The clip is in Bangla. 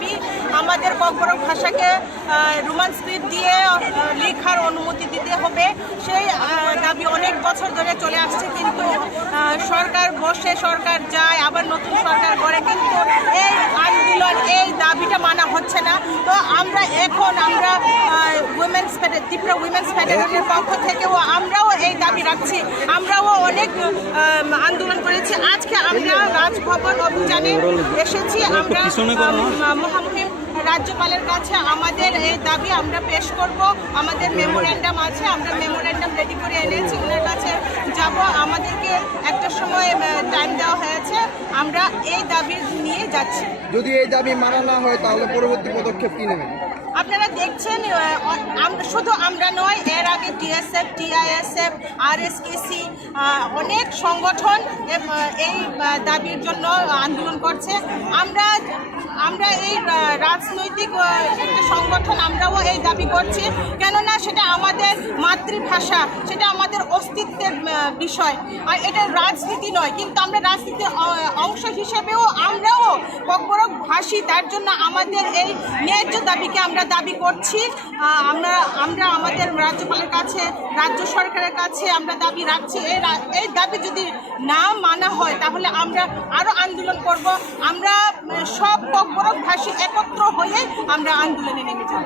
দাবি আমাদের ককবরক ভাষাকে রোমান স্ক্রিপ্ট দিয়ে লেখার অনুমতি দিতে হবে। সেই দাবি অনেক বছর ধরে চলে আসছে, কিন্তু সরকার বসে সরকার যায়, আবার নতুন সরকার গড়ে, কিন্তু এই আন্দোলন এই দাবিটা মানা হচ্ছে না। তো আমরা ত্রিপুরা উইমেন্স ফেডারেশনের পক্ষ থেকেও আমরাও এই দাবি রাখছি। আমরাও অনেক আন্দোলন করেছি। আজকে আমরা রাজভবন অভিযানে এসেছি। আমরা মহামহিম রাজ্যপালের কাছে আমাদের এই দাবি আমরা পেশ করব। আমাদের মেমোরেন্ডাম আছে, আমরা মেমোরেন্ডাম রেডি করে এনেছি, ওনার কাছে যাব। আমাদেরকে একটা সময় টাইম দেওয়া হয়েছে, আমরা এই দাবি নিয়ে যাচ্ছি। যদি এই দাবি মানা না হয় তাহলে পরবর্তী পদক্ষেপ কি নেবেন? আপনারা দেখছেন, শুধু আমরা নয়, এর আগে টিএসএফ, টিআইএসএফ, আরএসকেসি অনেক সংগঠন এই দাবির জন্য আন্দোলন করছে। আমরা এই রাজনৈতিক একটা সংগঠন, আমরাও এই দাবি করছি, কেননা সেটা আমাদের মাতৃভাষা, সেটা আমাদের অস্তিত্বের বিষয়, আর এটা রাজনীতি নয়। কিন্তু আমরা রাজনীতির অংশ হিসেবেও আমরাও ককবরক ভাষী, তার জন্য আমাদের এই ন্যায্য দাবিকে আমরা দাবি করছি। আমরা আমাদের রাজ্যপালের কাছে, রাজ্য সরকারের কাছে আমরা দাবি রাখছি। এই দাবি যদি না মানা হয় তাহলে আমরা আরও আন্দোলন করব। আমরা সব ককবরক ভাষী একত্র হয়ে আমরা আন্দোলনে নেমে যাব।